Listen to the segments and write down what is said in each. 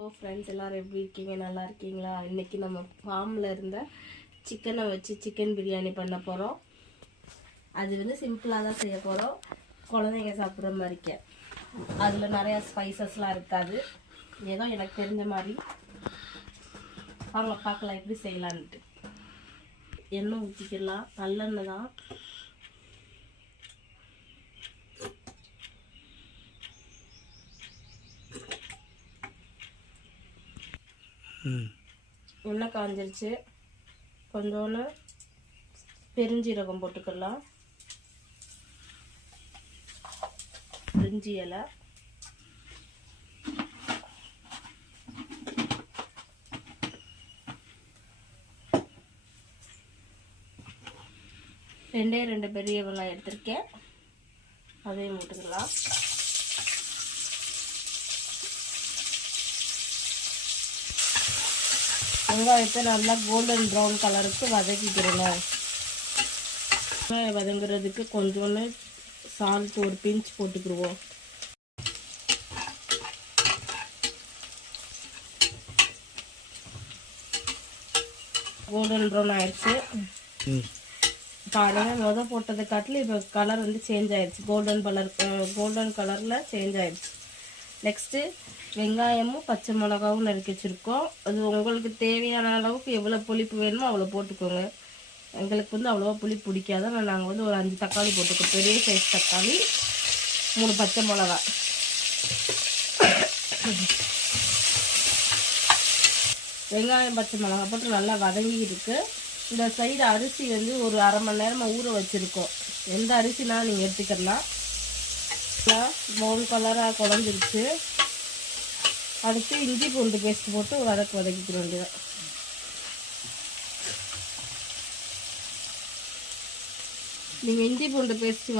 Hello friends எல்லோரும் எப்படி இருக்கீங்க? நல்லா இருக்கீங்களா? இன்றைக்கி நம்ம ஃபார்மில் இருந்த சிக்கனை வச்சு சிக்கன் பிரியாணி பண்ண போகிறோம் அது வந்து சிம்பிளாக தான் செய்ய போகிறோம் குழந்தைங்க சாப்பிட்ற மாதிரிக்க. அதில் நிறையா ஸ்பைசஸ்லாம் இருக்காது. ஏதோ எனக்கு தெரிஞ்ச மாதிரி. வாங்க பார்க்கலாம் எப்படி செய்யலான்ட்டு. எண்ணெய் ஊற்றிக்கலாம் நல்லெண்ணெய் தான். எண்ணெய் காஞ்சிருச்சு. கொஞ்சோன்னு பெருஞ்சீரகம் போட்டுக்கலாம். பிரிஞ்சி இலை. ரெண்டே ரெண்டு பெரிய வெங்காயம் எடுத்திருக்கேன். அதையும் போட்டுக்கலாம். வெங்காயத்தை நல்லா கோல்டன் ப்ரௌன் கலருக்கு வதக்கிக்கிறேங்க வெங்காயம் வதங்குறதுக்கு கொஞ்சோண்டு சால்ட் ஒரு பிஞ்ச் போட்டுக்கிடுவோம். கோல்டன் ப்ரௌன் ஆயிடுச்சு. பாருங்க முத போட்டதை காட்டிலும் இப்போ கலர் வந்து சேஞ்ச் ஆயிடுச்சு. கோல்டன் கலர் கோல்டன் கலரில் சேஞ்ச் ஆயிடுச்சு. நெக்ஸ்ட்டு வெங்காயமும் பச்சை மிளகாவும் நறுக்கி வச்சுருக்கோம். அது உங்களுக்கு தேவையான அளவுக்கு எவ்வளோ புளிப்பு வேணுமோ அவ்வளோ போட்டுக்கோங்க. எங்களுக்கு வந்து அவ்வளோவா புளிப்பு பிடிக்காத. நாங்கள் வந்து ஒரு அஞ்சு தக்காளி போட்டுக்கோம். பெரிய சைஸ் தக்காளி மூணு பச்சை மிளகா. வெங்காயம் பச்சை மிளகா போட்டு நல்லா வதங்கி இருக்குது இந்த சைடு அரிசி வந்து ஒரு அரை மணி நேரமாக ஊற வச்சுருக்கோம். எந்த அரிசினாலும் நீங்கள் எடுத்துக்கலாம். ப்ரௌன் கலராக குழஞ்சிருச்சு. அடுத்து இஞ்சி பூண்டு பேஸ்ட் போட்டு வதக்கு வதக்கிக்க வேண்டியதான் நீங்கள் இஞ்சி பூண்டு பேஸ்ட்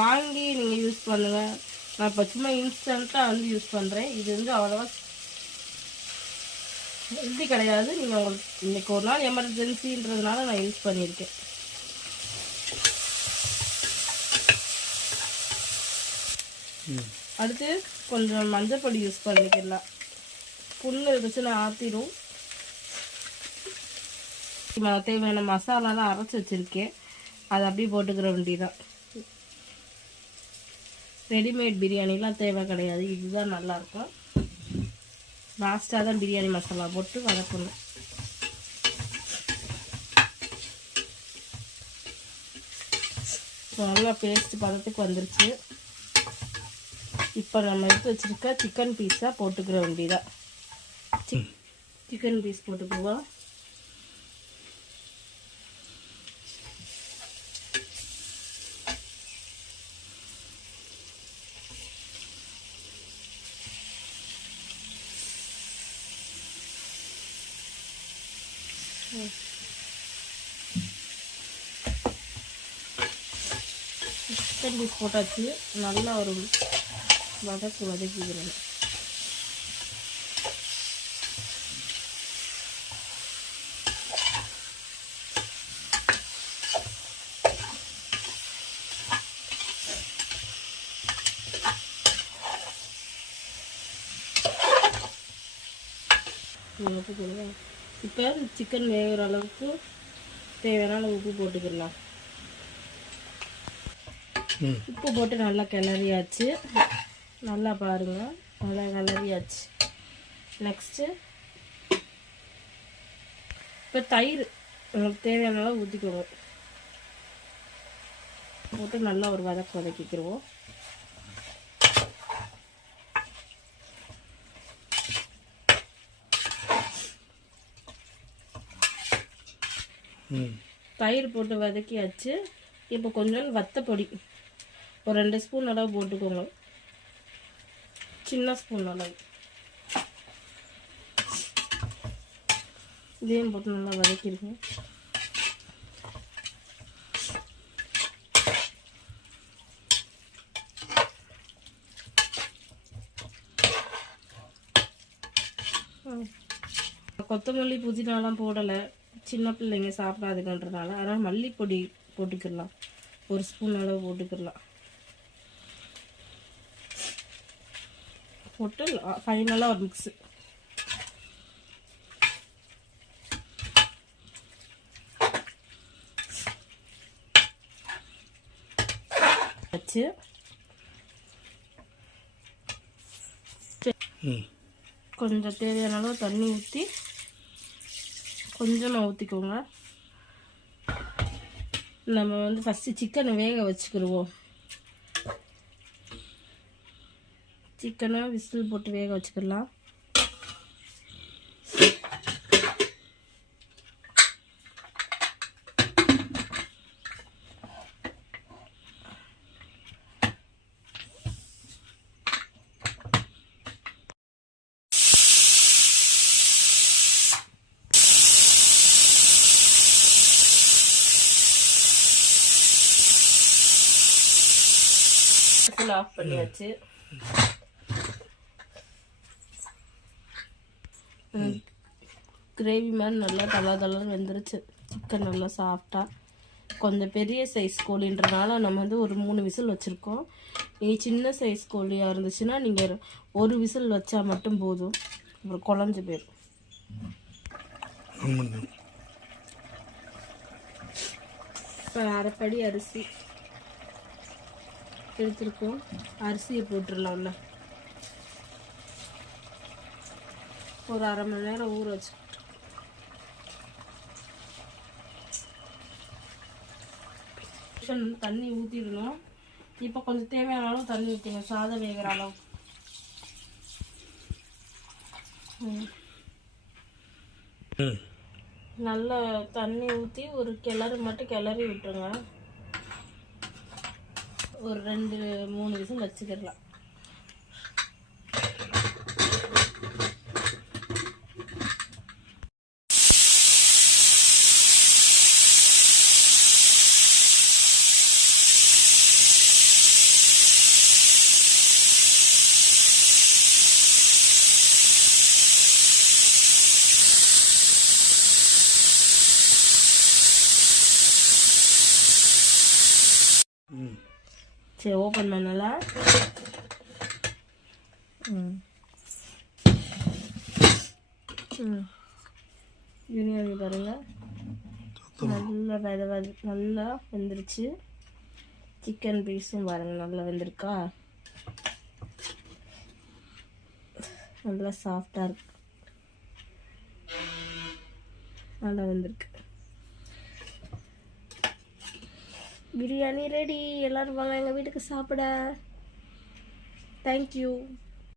வாங்கி நீங்கள் யூஸ் பண்ணுங்கள் நான் இப்போ சும்மா இன்ஸ்டண்ட்டாக வந்து யூஸ் பண்ணுறேன் இது வந்து அவ்வளோவா ஹெல்தி கிடையாது. நீங்கள் உங்களுக்கு இன்றைக்கி ஒரு நாள் எமர்ஜென்சின்றதுனால நான் யூஸ் பண்ணியிருக்கேன். அடுத்து கொஞ்சம் மஞ்சப்பொடி யூஸ் பண்ணிக்கலாம். புண்ணு இருந்துச்சுன்னா ஆற்றிடும் தேவையான மசாலாலாம் அரைச்சி வச்சுருக்கேன். அதை அப்படியே போட்டுக்கிற வேண்டியதான் ரெடிமேட் பிரியாணிலாம் தேவை கிடையாது. இதுதான் நல்லாயிருக்கும். லாஸ்ட்டாக தான் பிரியாணி மசாலா போட்டு வதக்கணும். நல்லா பேஸ்ட் பதத்துக்கு வந்துருச்சு. இப்போ நம்ம எடுத்து வச்சுருக்க சிக்கன் பீஸாக போட்டுக்கிற வேண்டியதான் சிக்கன் பீஸ் போட்டுக்குவோம் சிக்கன் பீஸ் போட்டாச்சு. நல்லா ஒரு வதக்கு வதக்கிக்கிறேன் உப்பு போடுவேன். இப்போ சிக்கன் வேகிற அளவுக்கு தேவையான அளவு உப்பு போட்டுக்கலாம் உப்பு போட்டு நல்லா கிளறியாச்சு. நல்லா பாருங்க. நல்லா கிளறியாச்சு. நெக்ஸ்ட்டு இப்போ தயிர். உங்களுக்கு தேவையான அளவு ஊற்றிக்கோங்க போட்டு நல்லா ஒரு வதக்கு வதக்கிக்கிடுவோம் தயிர் போட்டு வதக்கியாச்சு. இப்போ கொஞ்சம் வத்தப்பொடி. ஒரு ரெண்டு ஸ்பூன் அளவு போட்டுக்கோங்க. சின்ன ஸ்பூன் அளவு இதையும் போட்டு நல்லா வதக்கிருக்கேன் கொத்தமல்லி புதினாலாம் போடலை. சின்ன பிள்ளைங்க சாப்பிடாதுங்கன்றதுனால அதனால் மல்லிப்பொடி போட்டுக்கிடலாம். ஒரு ஸ்பூன் அளவு போட்டுக்கிடலாம். போட்டு ஃபைனலாக ஒரு மிக்ஸு வச்சு. கொஞ்சம் தேவையான அளவு தண்ணி ஊற்றி கொஞ்சமாக ஊற்றிக்கோங்க நம்ம வந்து ஃபஸ்ட்டு சிக்கனை வேக வச்சுக்கிடுவோம் சிக்கனை விசில் போட்டு வேக வச்சுக்கிடலாம். விசில் ஆஃப் பண்ணியாச்சு. கிரேவி மாதிரி நல்லா தலா தலான்னு வெந்துருச்சு. சிக்கன் நல்லா சாஃப்டாக கொஞ்சம் பெரிய சைஸ் கோழின்றனால நம்ம வந்து ஒரு மூணு விசில் வச்சுருக்கோம். நீங்கள் சின்ன சைஸ் கோழியாக இருந்துச்சுன்னா நீங்கள் ஒரு விசில் வச்சா மட்டும் போதும். அப்புறம் குழஞ்சு போயிடும் இப்போ அரைப்படி அரிசி எடுத்துருக்கோம். அரிசியை போட்டுடலாம்ல. ஒரு அரை மணி நேரம் ஊற வச்சு தண்ணி ஊற்றிடணும் இப்போ கொஞ்சம் தேவையான அளவு தண்ணி ஊற்றிங்க சாதம் வேகிற அளவு. நல்லா தண்ணி ஊற்றி ஒரு கிளறு மட்டும் கிளறி விட்டுருங்க. ஒரு ரெண்டு மூணு விசில் வச்சுக்கிடலாம். சரி ஓப்பன் ம். பிரியாணி பாருங்கள் நல்லா வெத வெத நல்லா வெந்துருச்சு. சிக்கன் பீஸும் பாருங்கள் நல்லா வெந்திருக்கா? நல்லா சாஃப்டாக இருக்கு. நல்லா வெந்திருக்கு. பிரியாணி ரெடி எல்லோரும் வாங்க எங்கள் வீட்டுக்கு சாப்பிட. தேங்க்யூ